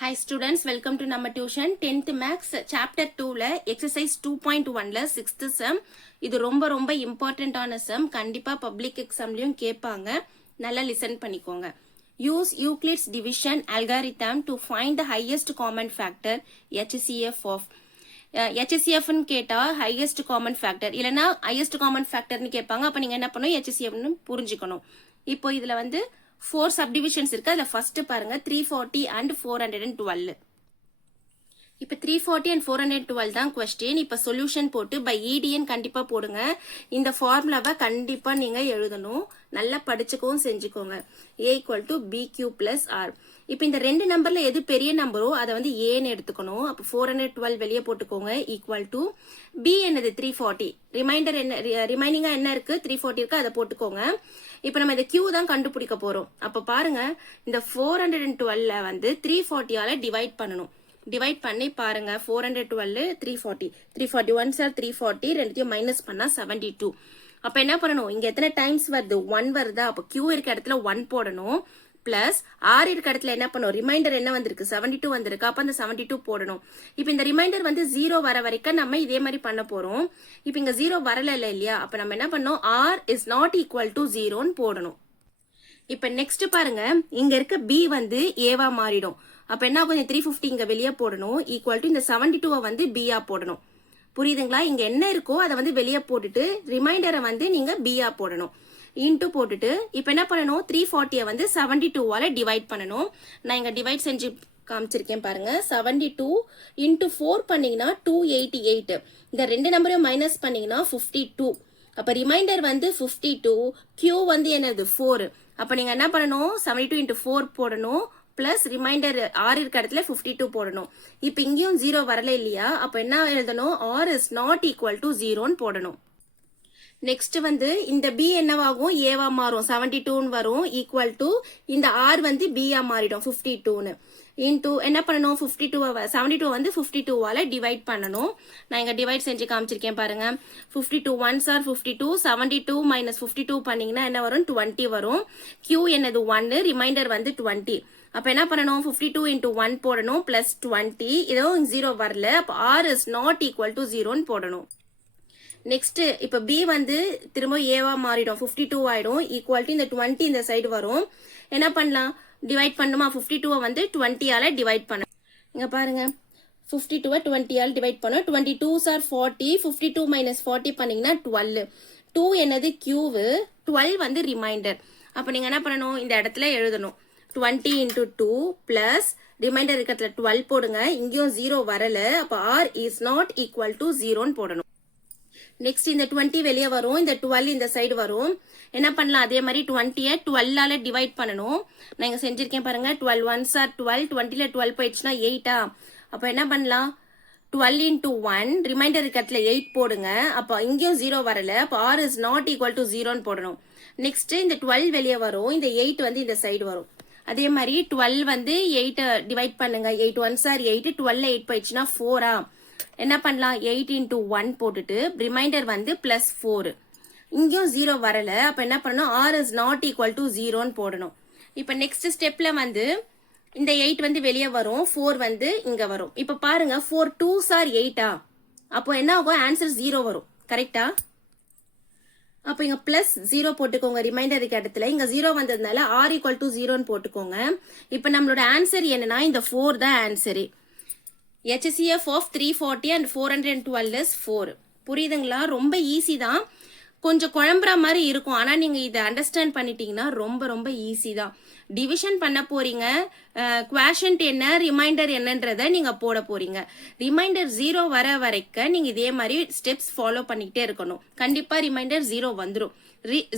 Hi students, welcome to நம்ம tuition 10th maths chapter 2ல exercise 2.1ல 6th sum. இது ரொம்ப important ஆன sum. கண்டிப்பா public examலயும் கேட்பாங்க. நல்லா listen பண்ணிக்கோங்க. Use Euclid's division algorithm to find the highest common factor HCF of HCF ன்னு கேட்டா highest common factor இல்லனா highest common factor ன்னு கேட்பாங்க. அப்ப நீங்க என்ன பண்ணணும் HCF ன்னு புரிஞ்சுக்கணும். இப்போ இதுல வந்து 4 subdivisions இருக்கு. அதுல first பாருங்க 340 and 412. இப்ப 340 and 412 தான் question. இப்ப solution போட்டு by EDN கண்டிப்பா போடுங்க. இந்த ஃபார்முலாவை கண்டிப்பா நீங்க எழுதணும். நல்லா படிச்சுக்கவும் செஞ்சுக்கோங்க. A equal to BQ plus R. இப்ப இந்த ரெண்டு நம்பர்ல எது பெரிய நம்பரோ அதை வந்து ஏன்னு எடுத்துக்கணும். அப்ப 412 வெளியே போட்டுக்கோங்க ஈக்குவல் டு B என்னது 340. ரிமைண்டர் என்ன ரிமைனிங்கா என்ன இருக்கு 340 இருக்கு அதை போட்டுக்கோங்க. இப்ப நம்ம இந்த Q தான் கண்டுபிடிக்க போறோம். அப்ப பாருங்க இந்த 412 வந்து 340ஆல டிவைட் பண்ணணும். டிவைட் பண்ணி பாருங்க 412 340 341 சார் 340 ரெண்டுத்தையும் மைனஸ் பண்ணா 72. அப்ப என்ன பண்ணணும் இங்க எத்தனை டைம்ஸ் வருது 1 வருதா அப்ப Q இருக்க இடத்துல 1 போடணும் பிளஸ் R இருக்க இடத்துல என்ன பண்ணும் ரிமைண்டர் என்ன வந்திருக்கு 72 வந்திருக்கு அப்ப அந்த 72 போடணும். இப்ப இந்த ரிமைண்டர் வந்து 0 வர வரைக்கும் நம்ம இதே மாதிரி பண்ண போறோம். இப்ப இங்க 0 வரல இல்லையா அப்ப நம்ம என்ன பண்ணோம் R is not equal to 0 போடணும். இப்ப நெக்ஸ்ட் பாருங்க இங்க இருக்க B வந்து ஏவா மாறிடும். அப்ப என்ன கொஞ்சம் 350 இங்க வெளியே போடணும் ஈக்குவல் டு இந்த 72 வந்து B-ஆ போடணும். புரியுதுங்களா இங்க என்ன இருக்கோ அதை வந்து வெளியே போட்டுட்டு ரிமைண்டரை வந்து நீங்க B-ஆ போடணும். இன்ட்டு போட்டுட்டு இப்ப என்ன பண்ணணும் 340 வந்து 72ஆல டிவைட் பண்ணணும். நான் இங்க டிவைட் செஞ்சு காமிச்சிருக்கேன் பாருங்க 72 இன்ட்டு 4 பண்ணீங்கன்னா 288. இந்த ரெண்டு நம்பரையும் மைனஸ் பண்ணீங்கன்னா 52. அப்ப ரிமைண்டர் வந்து 52 Q வந்து என்னது 4. அப்ப நீங்க என்ன பண்ணணும் 72 இன்ட்டு 4 போடணும் பிளஸ் ரிமைண்டர் R இருக்க இடத்துல 52 போடணும். இப்ப இங்கேயும் 0 வரல இல்லையா அப்ப என்ன எழுதணும் R is not equal to 0 போடணும். நெக்ஸ்ட் வந்து இந்த B என்னவாகும் ஏவா மாறும் 72 வரும் ஈக்குவல் டு இந்த R வந்து B-ஆ மாறிடும் 52 இன்டூ என்ன பண்ணணும் 72 வந்து 52ஆல டிவைட் பண்ணணும். நான் இங்க டிவைட் செஞ்சு காமிச்சிருக்கேன் பாருங்க 52 1s are 52 72 மைனஸ் 52 பண்ணீங்கன்னா என்ன வரும் 20 வரும். Q என்னது 1 ரிமைண்டர் வந்து 20. அப்ப என்ன பண்ணணும் 52 இன்டூ 1 போடணும் பிளஸ் 20 இதோ 0 வரல அப்ப R is not equal to 0 போடணும். நெக்ஸ்ட் இப்ப B வந்து திரும்ப ஏவா மாறிடும் 52 ஆயிடும் ஈக்குவல் டு இந்த 20 இந்த சைடு வரும். என்ன பண்ணலாம் டிவைட் பண்ணுமா 52 வந்து 20ஆல டிவைட் பண்ண இங்க பாருங்க 52 20ஆல டிவைட் பண்ணோம் 22s are 40 52 மைனஸ் 40 பண்ணீங்கன்னா 12 2 என்னது Q 12 வந்து ரிமைண்டர். அப்ப நீங்க என்ன பண்ணணும் இந்த இடத்துல எழுதணும் 20 into 2 plus ரிமைண்டர் இருக்கிறதுல 12 போடுங்க இங்கேயும் 0 வரல அப்ப R is not equal to 0 போடணும். நெக்ஸ்ட் இந்த 20 வெளியே வரும் இந்த 12 இந்த சைடு வரும். என்ன பண்ணலாம் அதே மாதிரி 20 12ஆல டிவைட் பண்ணணும். நான் இங்க செஞ்சிருக்கேன் பாருங்க 12 1s are 12 20ல 12 போயிடுச்சுன்னா 8-ஆ அப்ப என்ன பண்ணலாம் 12 into 1 ரிமைண்டர் இருக்கிறதுல 8 போடுங்க அப்ப இங்கேயும் 0 வரல அப்ப R is not equal to 0 போடணும். நெக்ஸ்ட் இந்த 12 வெளியே வரும் இந்த 8 வந்து இந்த சைடு வரும். அதே மாதிரி 12 வந்து 8 டிவைட் பண்ணுங்க 8 1s are 8 12ல 8 போயிடுச்சுன்னா 4-ஆ என்ன பண்ணலாம் 8 into 1 போட்டுட்டு ரிமைண்டர் வந்து பிளஸ் 4 இங்கேயும் 0 வரல அப்ப என்ன பண்ணணும் R is not equal to 0 போடணும். இப்ப நெக்ஸ்ட் ஸ்டெப்ல வந்து இந்த 8 வந்து வெளியே வரும் 4 வந்து இங்க வரும். இப்ப பாருங்க 4 2s are 8-ஆ அப்போ என்ன ஆகும் ஆன்சர் 0 வரும் கரெக்டா. அப்ப இங்க பிளஸ் 0 போட்டுக்கோங்க ரிமைண்டர் இருக்க இடத்துல இங்க 0 வந்ததுனால R equal to 0 போட்டுக்கோங்க. இப்ப நம்மளோட ஆன்சர் என்னன்னா இந்த 4 தான் answer. HCF of 340 and 412 is 4. புரியுதுங்களா ரொம்ப ஈஸி தான் கொஞ்சம் குழம்புற மாதிரி இருக்கும் ஆனா நீங்க இதை அண்டர்ஸ்டாண்ட் பண்ணிட்டீங்கன்னா ரொம்ப ஈஸி தான். டிவிஷன் பண்ண போறீங்க குவாஷன்ட் என்ன ரிமைண்டர் என்னன்றத நீங்க போட போறீங்க. ரிமைண்டர் 0 வர வரைக்கும் நீங்க இதே மாதிரி ஸ்டெப்ஸ் ஃபாலோ பண்ணிக்கிட்டே இருக்கணும். கண்டிப்பா ரிமைண்டர் 0 வந்துடும்.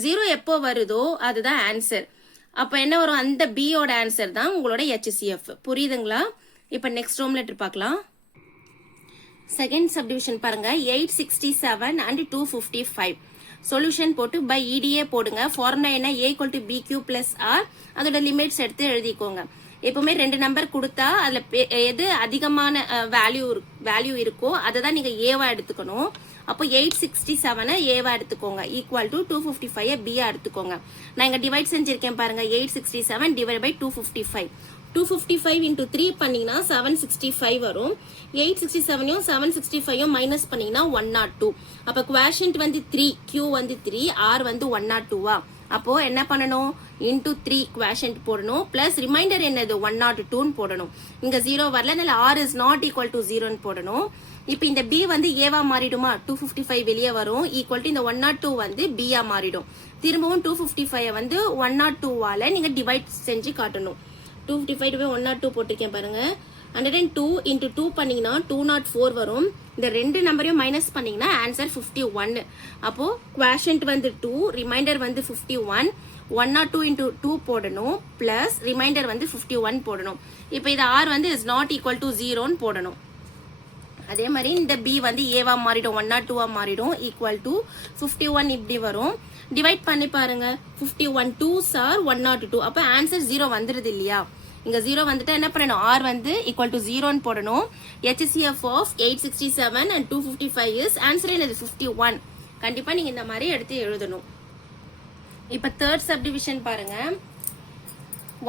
0 எப்போ வருதோ அதுதான் ஆன்சர். அப்ப என்ன வரும் அந்த B ஓட ஆன்சர் தான் உங்களோட HCF. புரியுதுங்களா. இப்ப நெக்ஸ்ட் ரோம் லெட்டர் பார்க்கலாம். செகண்ட் சப்டிவிஷன் பாருங்க 867 and 255. சொல்யூஷன் போட்டு பை EDA போடுங்க. ஃபார்முலா என்ன A equal to BQ plus R அதோட லிமிட்ஸ் எடுத்து எழுதிக்கோங்க. எப்பவுமே ரெண்டு நம்பர் கொடுத்தா அதுல எது அதிகமான வேல்யூ இருக்கோ அதை தான் நீங்க ஏவா எடுத்துக்கணும். அப்போ 867 ஏவா எடுத்துக்கோங்க ஈக்குவல் டு 255 B எடுத்துக்கோங்க. நான் இங்க டிவைட் செஞ்சிருக்கேன் பாருங்க 867 டிவைட் பை 255 255 into 3 பண்ணீங்கன்னா 765 வரும். 867யும் 765யும் மைனஸ் பண்ணீங்கன்னா 102. அப்ப குவாஷன்ட் வந்து 3, Q வந்து 3, R வந்து 102வா? அப்போ என்ன பண்ணணும்? into 3 குவாஷன்ட் போடணும். பிளஸ் ரிமைண்டர் என்னது 102ன்னு போடணும். இங்க 0 வரல, அதனால R is not equal to 0ன்னு போடணும். இப்போ இந்த B வந்து ஏவா மாறிடுமா? 255 வெளியே வரும். ஈக்குவல் டு இந்த 102 வந்து B ஆ மாறிடும். திரும்பவும் 255 வந்து 102வால நீங்க டிவைட் செஞ்சு காட்டணும். 255 102 போட்டிருக்கேன் பாருங்க. 102 into 2 பண்ணீங்கன்னா 204 வரும். இந்த ரெண்டு நம்பரையும் மைனஸ் பண்ணீங்கன்னா ஆன்சர் 51. அப்போ குவாஷன்ட் வந்து 2, ரிமைண்டர் வந்து 51. 102 into 2 போடணும். பிளஸ் ரிமைண்டர் வந்து 51 போடணும். இப்போ இது R வந்து இஸ் நாட் ஈக்குவல் டு 0ன்னு போடணும். அதே மாதிரி இந்த B வந்து ஏவா மாறிடும், 102வா மாறிடும். ஈக்குவல் டு 51 இப்படி வரும். டிவைட் பண்ணி பாருங்க. 51 2s are 102. அப்ப ஆன்சர் 0 வந்துருது இல்லையா? இங்க 0 வந்துட்டா என்ன பண்ணணும்? R வந்து ஈக்குவல் டு 0ன்னு போடணும். HCF of 867 and 255 is answer என்னது? 51. கண்டிப்பா நீங்க இந்த மாதிரி எடுத்து எழுதணும். இப்ப தேர்ட் சப்டிவிஷன் பாருங்க.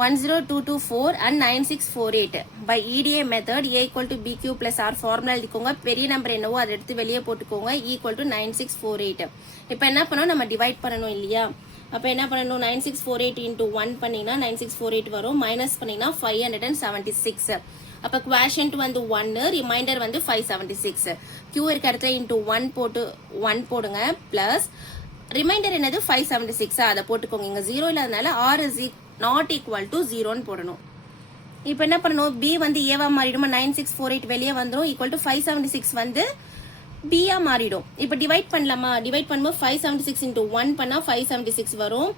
10224 and 9648 by EDA method A equal to BQ plus R formula எழுதிக்கோங்க. பெரிய நம்பர் என்னவோ அதை எடுத்து வெளியே போட்டுக்கோங்க. equal to 9648. இப்போ என்ன பண்ணணும்? நம்ம டிவைட் பண்ணணும் இல்லையா? அப்போ என்ன பண்ணணும்? 9648 into 1 பண்ணீங்கன்னா 9648 வரும். மைனஸ் பண்ணீங்கன்னா 576. அப்போ குவாஷன்ட் வந்து 1, ரிமைண்டர் வந்து 576. Q இருக்க இடத்துல into 1 போட்டு 1 போடுங்க. பிளஸ் ரிமைண்டர் என்னது? 576. அதை போட்டுக்கோங்க. இங்க 0 இல்லாதனால R is not equal to 0ன்னு போடணும். இப்போ என்ன பண்ணணும்? B வந்து ஏவா மாறிடுமா? 9648 வெளியே வந்துடும். ஈக்குவல் டு 576 வந்து B ஆ மாறிடும். இப்போ டிவைட் பண்ணலாமா? டிவைட் பண்ணும்போது 576 into 1 பண்ணா 576 வரும்.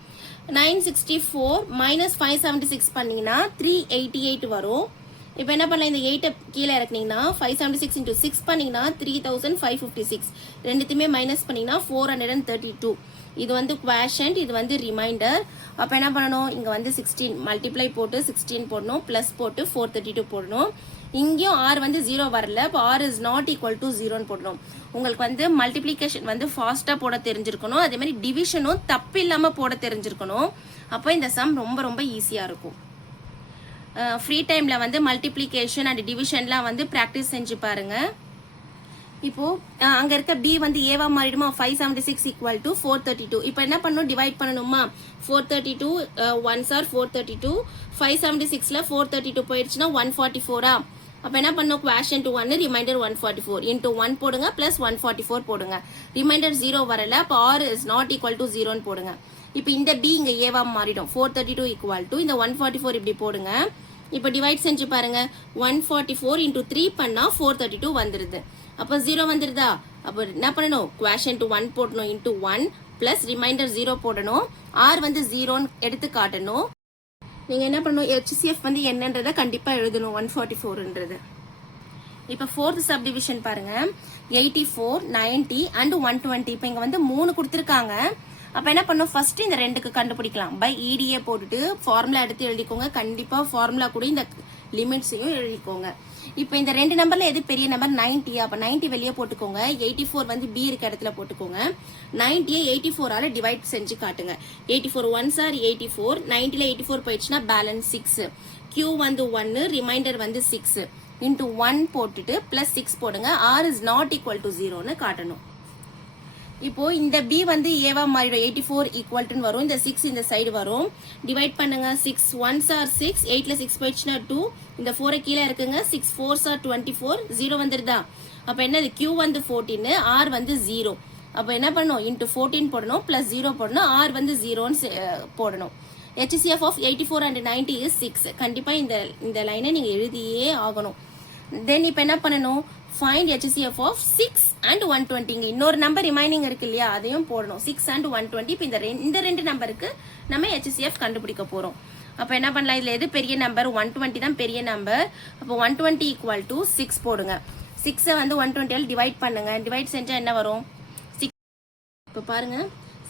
964 மைனஸ் 576 பண்ணீங்கன்னா 388 வரும். இப்போ என்ன பண்ணலாம்? இந்த 8 கீழே இறக்குனீங்கன்னா 576 into 6 பண்ணீங்கன்னா 3556. ரெண்டுத்தையுமே மைனஸ் பண்ணீங்கன்னா 432. இது வந்து குவாஷன்ட், இது வந்து ரிமைண்டர். அப்போ என்ன பண்ணணும்? இங்க வந்து 16 மல்டிப்ளை போட்டு 16 போடணும். பிளஸ் போட்டு 432 போடணும். இங்கேயும் R வந்து 0 வரல. அப்போ R is not equal to 0ன்னு போடணும். உங்களுக்கு வந்து மல்டிப்ளிகேஷன் வந்து ஃபாஸ்டா போட தெரிஞ்சிருக்கணும். அதே மாதிரி டிவிஷனும் தப்பு இல்லாம போட தெரிஞ்சிருக்கணும். அப்போ இந்த சம் ரொம்ப ரொம்ப ஈஸியா இருக்கும். ஃப்ரீ டைம்ல வந்து மல்டிப்ளிகேஷன் அண்ட் டிவிஷன்லாம் வந்து பிராக்டிஸ் செஞ்சு பாருங்க. இப்போ அங்க இருக்க B வந்து ஏவா மாறிடுமா? 576 equal to 432. இப்போ என்ன பண்ணணும்? டிவைட் பண்ணணுமா? 432 1s are 432. 576ல 432 போயிடுச்சுன்னா 144. அப்ப என்ன பண்ணணும்? குவாஷன்ட் 1, ரிமைண்டர் 144 into 1 போடுங்க. பிளஸ் 144 போடுங்க. ரிமைண்டர் 0 வரல. அப்ப R is not equal to 0ன்னு போடுங்க. இப்போ இந்த B இங்க ஏவா மாறிடும். 432 equal to இந்த 144 இப்படி போடுங்க. இப்போ டிவைட் செஞ்சு பாருங்க. 144 into 3 பண்ணா 432 வந்துருது. அப்போ 0 வந்துருதா? அப்போ என்ன பண்ணணும்? குவாஷன்ட் 1 போடணும். into 1 பிளஸ் ரிமைண்டர் 0 போடணும். R வந்து 0ன்னு எடுத்து காட்டணும். நீங்க என்ன பண்ணணும்? HCF வந்து என்னன்றத கண்டிப்பா எழுதணும். 144ன்றது. இப்போ ஃபோர்த் சப்டிவிஷன் பாருங்க. 84 90 and 120. இப்போ இங்க வந்து 3 கொடுத்துருக்காங்க. அப்ப என்ன பண்ணும்? ஃபர்ஸ்ட் இந்த ரெண்டுக்கு கண்டுபிடிக்கலாம். பை EDA போட்டுட்டு ஃபார்முலா எடுத்து எழுதிக்கோங்க. கண்டிப்பா ஃபார்முலா கூட இந்த லிமிட்ஸையும் எழுதிக்கோங்க. இப்போ இந்த ரெண்டு நம்பர்ல எது பெரிய நம்பர்? 90. அப்ப 90 வெளியே போட்டுக்கோங்க. 84 வந்து B இருக்க இடத்துல போட்டுக்கோங்க. 90 84ஆல டிவைட் செஞ்சு காட்டுங்க. 84 1s are 84. 90ல 84 போயிடுச்சுன்னா பேலன்ஸ் 6. Q வந்து 1, ரிமைண்டர் வந்து 6 into 1 போட்டுட்டு பிளஸ் 6 போடுங்க. R is not equal to 0ன்னு காட்டணும். இப்போ இந்த B வந்து ஏவா மாறிடும். 84 equal to வரும். இந்த 6 இந்த சைடு வரும். டிவைட் பண்ணுங்க. 6 1s are 6. 8ல 6 போயிடுச்சுன்னா 2. இந்த 4 கீழே இருக்குங்க. 6 4s are 24. 0 வந்துருதா? அப்ப என்னது? Q வந்து 14, R வந்து 0. அப்ப என்ன பண்ணணும்? into 14 போடணும். பிளஸ் 0 போடணும். R வந்து 0ன்னு போடணும். HCF of 84 and 90 is 6. கண்டிப்பா இந்த லைனை நீங்க எழுதியே ஆகணும். தென் இப்போ என்ன பண்ணணும்? find HCF of 6 and 120. இங்க இன்னொரு நம்பர் ரிமைனிங் இருக்கு இல்லையா? அதையும் போடணும். 6 and 120. இப்போ இந்த ரெண்டு நம்பருக்கு நம்ம HCF கண்டுபிடிக்க போறோம். அப்ப என்ன பண்ணலாம்? இதுல எது பெரிய நம்பர்? 120 தான் பெரிய நம்பர். அப்போ 120 equal to 6 போடுங்க. 6 வந்து 120ஆல் டிவைட் பண்ணுங்க. டிவைட் செஞ்சா என்ன வரும்? 6. இப்போ பாருங்க.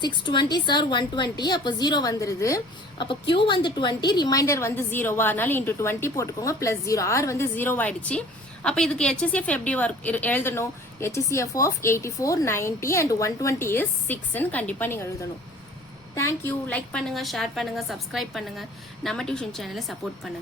6 20s are 120. அப்போ 0 வந்துருது. அப்போ Q வந்து 20, ரிமைண்டர் வந்து 0வா? அதனால into 20 போட்டுக்கோங்க. பிளஸ் 0. R வந்து 0 ஆயிடுச்சு. அப்ப இதுக்கு HCF எப்படி எழுதணும்? HCF of 84 90 and 120 is 6ன்னு கண்டிப்பா நீங்க எழுதணும். தேங்க்யூ. லைக் பண்ணுங்க, ஷேர் பண்ணுங்க, சப்ஸ்கிரைப் பண்ணுங்க. நம்ம டியூஷன் சேனலை சப்போர்ட் பண்ணுங்க.